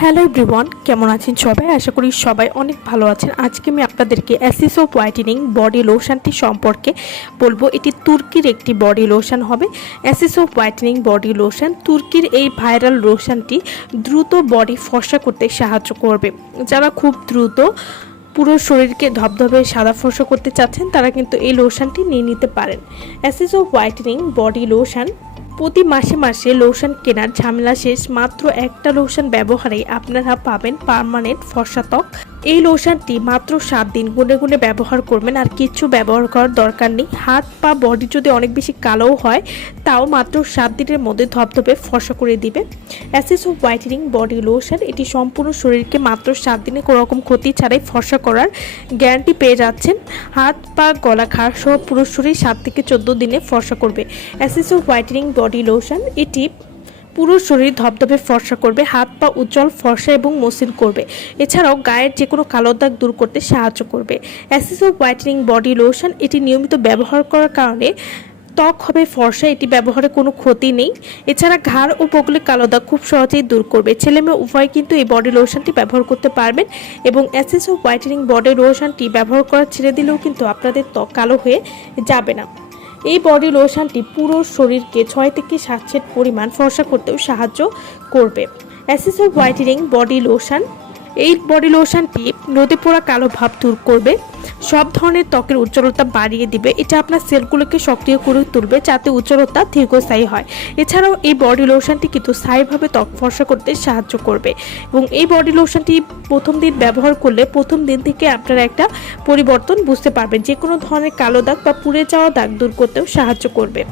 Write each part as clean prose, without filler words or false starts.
Hello everyone, কেমন আছেন সবাই? আশা করি সবাই অনেক ভালো আছেন। আজকে আমি আপনাদেরকে অ্যাসিস অফ হোয়াইটেনিং বডি লোশনটি সম্পর্কে বলবো। এটি তুর্কির একটি বডি লোশন হবে। অ্যাসিস অফ হোয়াইটেনিং বডি লোশন তুর্কির এই ভাইরাল লোশনটি দ্রুত বডি ফর্সা করতে সাহায্য করবে। যারা খুব দ্রুত পুরো শরীরকে ধবধবে সাদা ফর্সা করতে চাচ্ছেন তারা কিন্তু এই লোশনটি নিয়ে নিতে পারেন। অ্যাসিস অফ হোয়াইটেনিং বডি লোশন প্রতি মাসে মাসে লোশন কেনার ঝামেলা শেষ। মাত্র একটা লোশন ব্যবহারেই আপনারা পাবেন পার্মানেন্ট ফর্সা ত্বক। এই লোশনটি মাত্র 7 দিন গুনে গুনে ব্যবহার করবেন, আর কিছু ব্যবহার করার দরকার নেই। হাত পা বডি যদি অনেক বেশি কালোও হয় তাও মাত্র 7 দিনের মধ্যে ধবধবে ফর্সা করে দিবে। অ্যাসিস অফ হোয়াইটেনিং বডি লোশন এটি সম্পূর্ণ শরীরকে মাত্র 7 দিনে কোনো রকম ক্ষতি ছাড়াই ফর্সা করার গ্যারান্টি পেয়ে যাচ্ছেন। হাত পা গলা ঘাড় সহ পুরো শরীর 7 থেকে 14 দিনে ফর্সা করবে। অ্যাসিস অফ হোয়াইটেনিং বডি লোশন এটি পুরো শরীর ধবধবে ফর্সা করবে, হাত পা উজ্জ্বল ফর্সা এবং মসৃণ করবে। এছাড়াও গায়ের যে কোনো কালো দাগ দূর করতে সাহায্য করবে। অ্যাসিস অফ হোয়াইটেনিং বডি লোশন এটি নিয়মিত ব্যবহার করার কারণে ত্বক হবে ফর্সা, এটি ব্যবহারে কোনো ক্ষতি নেই। এছাড়া ঘাড় ও বগলে কালো দাগ খুব সহজেই দূর করবে। ছেলে মেয়ে উভয় কিন্তু এই বডি লোশনটি ব্যবহার করতে পারবেন এবং অ্যাসিস অফ হোয়াইটেনিং বডি লোশনটি ব্যবহার করা ছেড়ে দিলেও কিন্তু আপনাদের ত্বক কালো হয়ে যাবে না। এই বডি লোশনটি পুরো শরীরকে 6 থেকে 7 সেট পরিমাণ ফর্সা করতেও সাহায্য করবে। অ্যাসিস অফ হোয়াইটেনিং বডি লোশন এই বডি লোশনটি রোদে পোড়া কালো ভাব দূর করবে, সব ধরনের ত্বকের উজ্জ্বলতা বাড়িয়ে দিবে। এটা আপনার সেলগুলোকে সক্রিয় করে তুলবে যাতে উজ্জ্বলতা দীর্ঘস্থায়ী হয়। এছাড়াও এই বডি লোশনটি কিন্তু স্থায়ীভাবে ত্বক ফর্সা করতে সাহায্য করবে এবং এই বডি লোশনটি প্রথম দিন ব্যবহার করলে প্রথম দিন থেকে আপনারা একটা পরিবর্তন বুঝতে পারবেন। যে কোনো ধরনের কালো দাগ বা পুড়ে যাওয়া দাগ দূর করতেও সাহায্য করবে।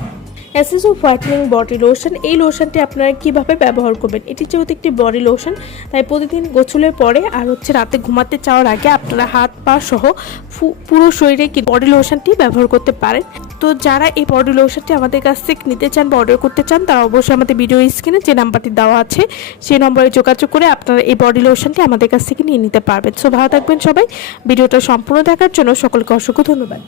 অ্যাসিস অফ হোয়াইটেনিং বডি লোশন এই লোশনটি আপনারা কিভাবে ব্যবহার করবেন? এটি যেহেতু একটি বডি লোশন তাই প্রতিদিন গোসলের পরে আর রাতে ঘুমাতে যাওয়ার আগে আপনারা হাত পা সহ পুরো শরীরে কি বডি লোশনটি ব্যবহার করতে পারেন। তো যারা এই বডি লোশনটি আমাদের কাছ থেকে নিতে চান বা অর্ডার করতে চান তারা অবশ্যই আমাদের ভিডিও স্ক্রিনে যে নাম্বারটি দেওয়া আছে সেই নম্বরে যোগাযোগ করে আপনারা এই বডি লোশনটি আমাদের কাছ থেকে নিয়ে নিতে পারবেন। সো ভালো থাকবেন সবাই। ভিডিওটা সম্পূর্ণ দেখার জন্য সকলকে অসংখ্য ধন্যবাদ।